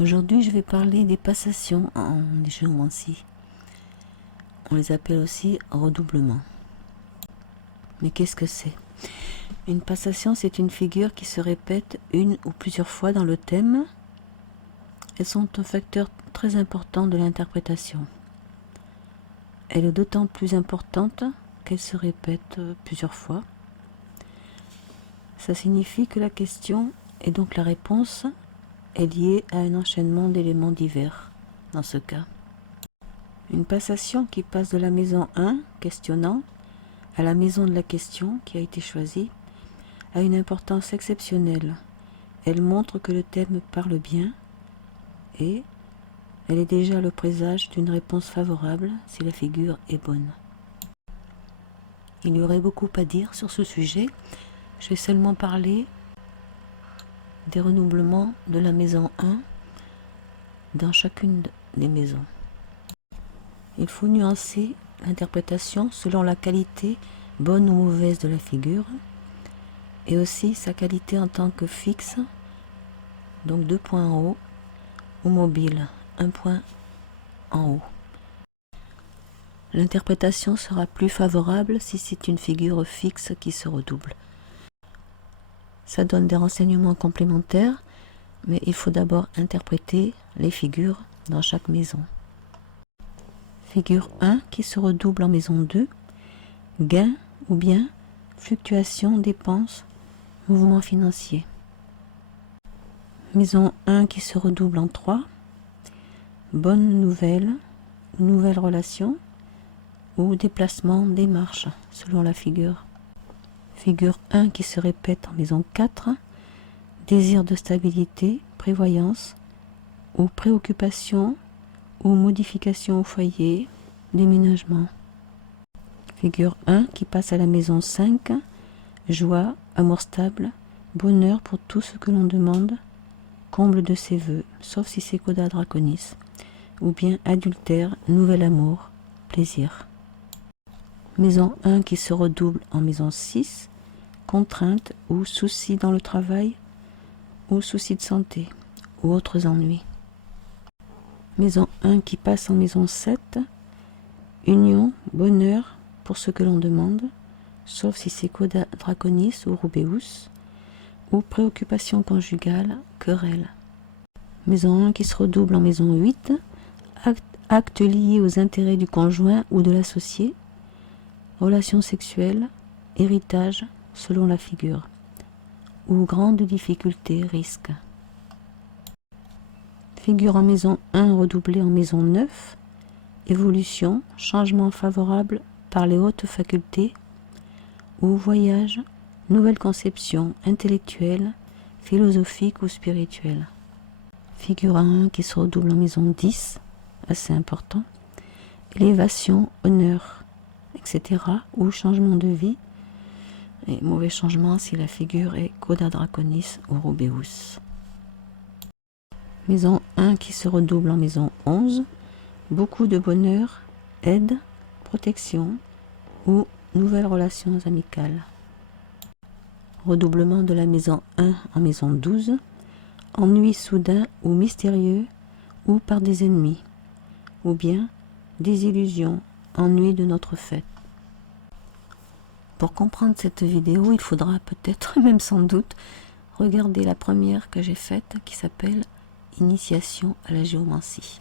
Aujourd'hui, je vais parler des passations en géomancie. On les appelle aussi redoublement. Mais qu'est-ce que c'est? Une passation, c'est une figure qui se répète une ou plusieurs fois dans le thème. Elles sont un facteur très important de l'interprétation. Elle est d'autant plus importante qu'elle se répète plusieurs fois. Ça signifie que la question et donc la réponse est liée à un enchaînement d'éléments divers dans ce cas. Une passation qui passe de la maison 1, questionnant, à la maison de la question qui a été choisie, a une importance exceptionnelle. Elle montre que le thème parle bien et elle est déjà le présage d'une réponse favorable si la figure est bonne. Il y aurait beaucoup à dire sur ce sujet. Je vais seulement parler des renouvellement de la maison 1 dans chacune des maisons. Il faut nuancer l'interprétation selon la qualité bonne ou mauvaise de la figure et aussi sa qualité en tant que fixe, donc 2 points en haut, ou mobile, 1 point en haut. L'interprétation sera plus favorable si c'est une figure fixe qui se redouble. Ça donne des renseignements complémentaires, mais il faut d'abord interpréter les figures dans chaque maison. Figure 1 qui se redouble en maison 2, gain ou bien fluctuation, dépenses, mouvement financier. Maison 1 qui se redouble en 3, bonne nouvelle, nouvelle relation ou déplacement, démarche selon la figure. Figure 1 qui se répète en maison 4, désir de stabilité, prévoyance ou préoccupation ou modification au foyer, déménagement. Figure 1 qui passe à la maison 5, joie, amour stable, bonheur pour tout ce que l'on demande, comble de ses voeux, sauf si c'est Coda Draconis, ou bien adultère, nouvel amour, plaisir. Maison 1 qui se redouble en maison 6, contrainte ou soucis dans le travail, ou soucis de santé, ou autres ennuis. Maison 1 qui passe en maison 7, union, bonheur pour ce que l'on demande, sauf si c'est Coda Draconis ou Rubeus, ou préoccupation conjugale, querelle. Maison 1 qui se redouble en maison 8, acte lié aux intérêts du conjoint ou de l'associé, relations sexuelles, héritage selon la figure, ou grande difficulté, risque. Figure en maison 1 redoublée en maison 9, évolution, changement favorable par les hautes facultés, ou voyage, nouvelle conception intellectuelle, philosophique ou spirituelle. Figure 1 qui se redouble en maison 10, assez important, élévation, honneur, etc. ou changement de vie, et mauvais changement si la figure est Coda Draconis ou Rubeus. Maison 1 qui se redouble en maison 11, beaucoup de bonheur, aide, protection ou nouvelles relations amicales. Redoublement de la maison 1 en maison 12, ennui soudain ou mystérieux ou par des ennemis, ou bien désillusion, ennui de notre fête. Pour comprendre cette vidéo, il faudra peut-être, même sans doute, regarder la première que j'ai faite qui s'appelle Initiation à la géomancie.